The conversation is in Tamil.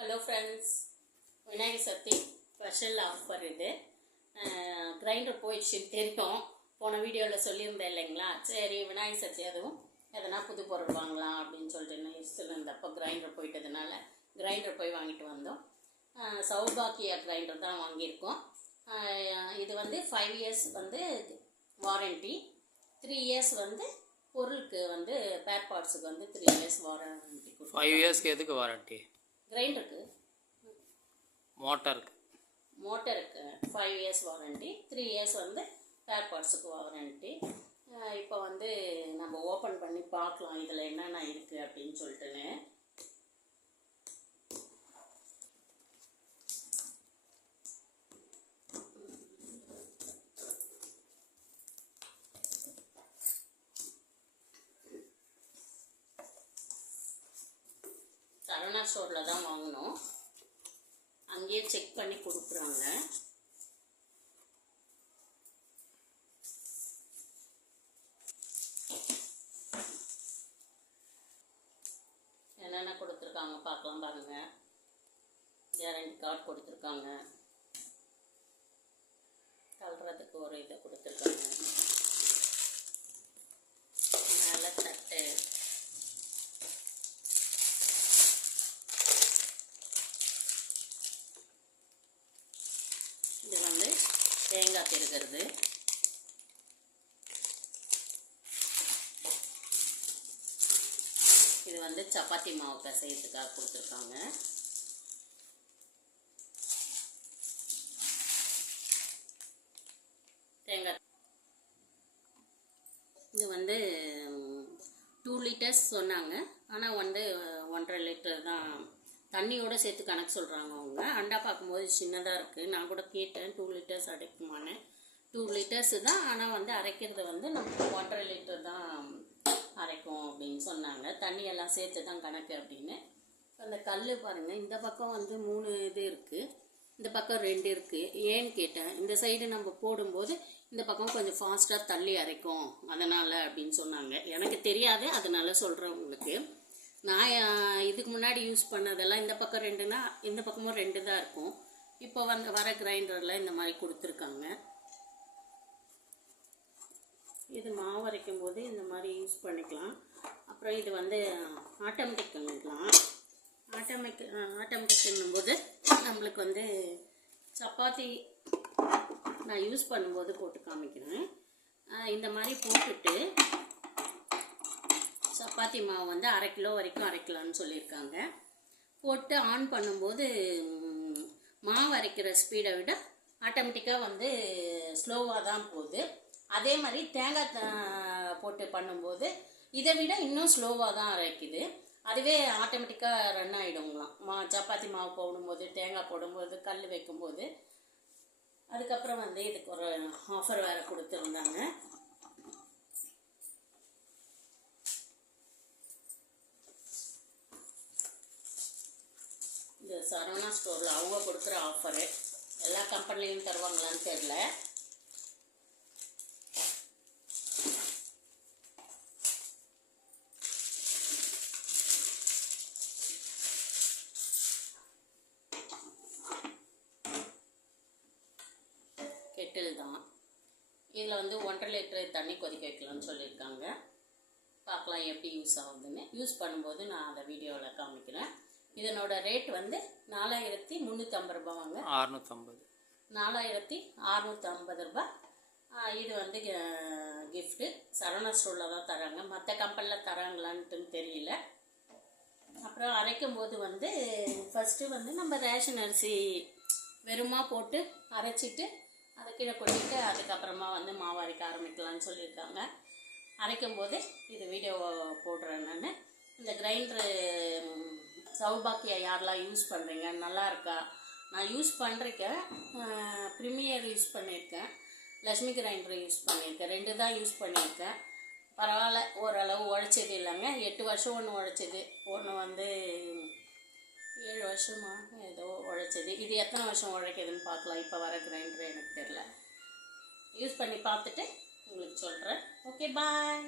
Hello friends Vinayagar Sakthi special offer இது. கிரைண்டர் போயிடுச்சுன்னு தெரியும். போன வீடியோவில் சொல்லியிருந்தேன் இல்லைங்களா? சரி விநாயகர் சக்தி அதுவும் எதனா புது பொருள் வாங்கலாம் அப்படின்னு சொல்லிட்டு நான் சொல்லியிருந்தப்போ கிரைண்டர் போயிட்டதுனால கிரைண்டர் போய் வாங்கிட்டு வந்தோம். சௌபாக்கியா கிரைண்டர் தான் வாங்கியிருக்கோம். இது வந்து ஃபைவ் இயர்ஸ் வந்து வாரண்டி த்ரீ இயர்ஸ் வந்து பொருளுக்கு வந்து பேர் பார்ட்ஸுக்கு வந்து த்ரீ இயர்ஸ் வாரண்டி ஃபைவ் இயர்ஸ்க்கு எதுக்கு வாரண்ட்டி கிரைண்டருக்கு மோட்டருக்கு மோட்டருக்கு five years warranty three years வந்து ஸ்பேர் பார்ட்ஸுக்கு வாரண்டி இப்போ வந்து நம்ம ஓப்பன் பண்ணி பார்க்கலாம். இதில் என்னென்ன இருக்குது ஸ்டோரில் தான் வாங்கினோம் அங்கேயே செக் பண்ணி கொடுக்குறாங்க. என்னென்ன கொடுத்துருக்காங்க பார்க்கலாம் பாருங்க. கேரண்டி கார்டு கொடுத்துருக்காங்க. கல்றதுக்கு ஒரு இதை கொடுத்துருக்காங்க மேலே தட்டு இது வந்து தேங்காய் திருகிறது இது வந்து சப்பாத்தி மாவு பிசையத்துக்காக கொடுத்துருக்காங்க. தேங்காய் இது வந்து டூ லிட்டர்ஸ் சொன்னாங்க. ஆனால் வந்து ஒன்றரை லிட்டர் தான் தண்ணியோட சேர்த்து கணக்கு சொல்கிறாங்க அவங்க. அண்டா பார்க்கும்போது சின்னதாக இருக்குது நான் கூட கேட்டேன். டூ லிட்டர்ஸ் அடைக்குமான்னு. டூ லிட்டர்ஸு தான். ஆனால் வந்து அரைக்கிறது வந்து நம்ம ஒன்றரை லிட்டர் தான் அரைக்கும் அப்படின்னு சொன்னாங்க. தண்ணியெல்லாம் சேர்த்து தான் கணக்கு அப்படின்னு. அந்த கல் பாருங்கள் இந்த பக்கம் வந்து மூணு இது இருக்குது இந்த பக்கம் ரெண்டு இருக்குது ஏன்னு கேட்டேன். இந்த சைடு நம்ம போடும்போது இந்த பக்கம் கொஞ்சம் ஃபாஸ்ட்டாக தள்ளி அரைக்கும். அதனால் அப்படின்னு சொன்னாங்க. எனக்கு தெரியாது. அதனால் சொல்கிறேன் உங்களுக்கு. நான் இதுக்கு முன்னாடி யூஸ் பண்ணதெல்லாம் இந்த பக்கம் ரெண்டுனா இந்த பக்கமும் ரெண்டு தான் இருக்கும். இப்போ வந்து வர கிரைண்டரில் இந்த மாதிரி கொடுத்துருக்காங்க. இது மாவு அரைக்கும் போது இந்த மாதிரி யூஸ் பண்ணிக்கலாம். அப்புறம் இது வந்து ஆட்டோமேட்டிக்லாம் ஆட்டோமேட்டிக் ஆட்டோமேட்டிக்னும் போது நம்மளுக்கு வந்து சப்பாத்தி நான் யூஸ் பண்ணும்போது போட்டு காமிக்கிறேன். இந்த மாதிரி போட்டுட்டு சப்பாத்தி மாவு வந்து அரை கிலோ வரைக்கும் அரைக்கலாம்னு சொல்லியிருக்காங்க. போட்டு ஆன் பண்ணும்போது மாவு அரைக்கிற ஸ்பீடை விட ஆட்டோமேட்டிக்காக வந்து ஸ்லோவாக தான் போகுது. அதே மாதிரி தேங்காய் போட்டு பண்ணும்போது இதை விட இன்னும் ஸ்லோவாக தான் அரைக்குது. அதுவே ஆட்டோமேட்டிக்காக ரன் ஆகிடுங்களாம் மா சப்பாத்தி மாவு போடும்போது தேங்காய் போடும்போது கல் வைக்கும்போது. அதுக்கப்புறம் வந்து இதுக்கு ஒரு ஆஃபர் வேறு கொடுத்துருந்தாங்க. சரவணா ஸ்டோரில் அவங்க கொடுக்குற ஆஃபரு எல்லா கம்பெனிலையும் தருவாங்களான்னு தெரில கெட்டில் தான். இதில் வந்து ஒன்றரை லிட்டர் தண்ணி கொதிக்க வைக்கலாம்னு சொல்லியிருக்காங்க. பார்க்கலாம் எப்படி யூஸ் ஆகுதுன்னு. யூஸ் பண்ணும்போது நான் அதை வீடியோவில் காமிக்கிறேன். இதனோட ரேட் வந்து நாலாயிரத்தி முந்நூற்றம்பது ரூபாவாங்க அறுநூத்தம்பது. நாலாயிரத்தி அறநூற்றம்பது ரூபாய். இது வந்து கிஃப்ட்டு சரவணா ஸ்டோரில் தான் தராங்க. மற்ற கம்பெனியில் தராங்களான்ட்டு தெரியல. அப்புறம் அரைக்கும் போது வந்து ஃபஸ்ட்டு வந்து நம்ம ரேஷன் அரிசி வெறுமா போட்டு அரைச்சிட்டு அதை கீழே கொட்டிட்டு அதுக்கப்புறமா வந்து மாவு அரைக்க ஆரம்பிக்கலாம்னு சொல்லியிருக்காங்க. அரைக்கும் போது இது வீடியோ போடுறேன் நான். இந்த கிரைண்டரு சௌபாக்கியா யாரெல்லாம் யூஸ் பண்ணுறீங்க நல்லா இருக்கா? நான் யூஸ் பண்ணுறேன் ப்ரீமியர் யூஸ் பண்ணியிருக்கேன். லக்ஷ்மி கிரைண்டர் யூஸ் பண்ணியிருக்கேன். ரெண்டு தான் யூஸ் பண்ணியிருக்கேன். பரவாயில்ல ஓரளவு உழைச்சது இல்லைங்க. எட்டு வருஷம் ஒன்று உழைச்சது. ஒன்று வந்து ஏழு வருஷமா ஏதோ உழைச்சது. இது எத்தனை வருஷம் உழைக்குதுன்னு பார்க்கலாம். இப்போ வர கிரைண்டர் எனக்கு தெரில யூஸ் பண்ணி பார்த்துட்டு உங்களுக்கு சொல்கிறேன் ஓகே பாய்.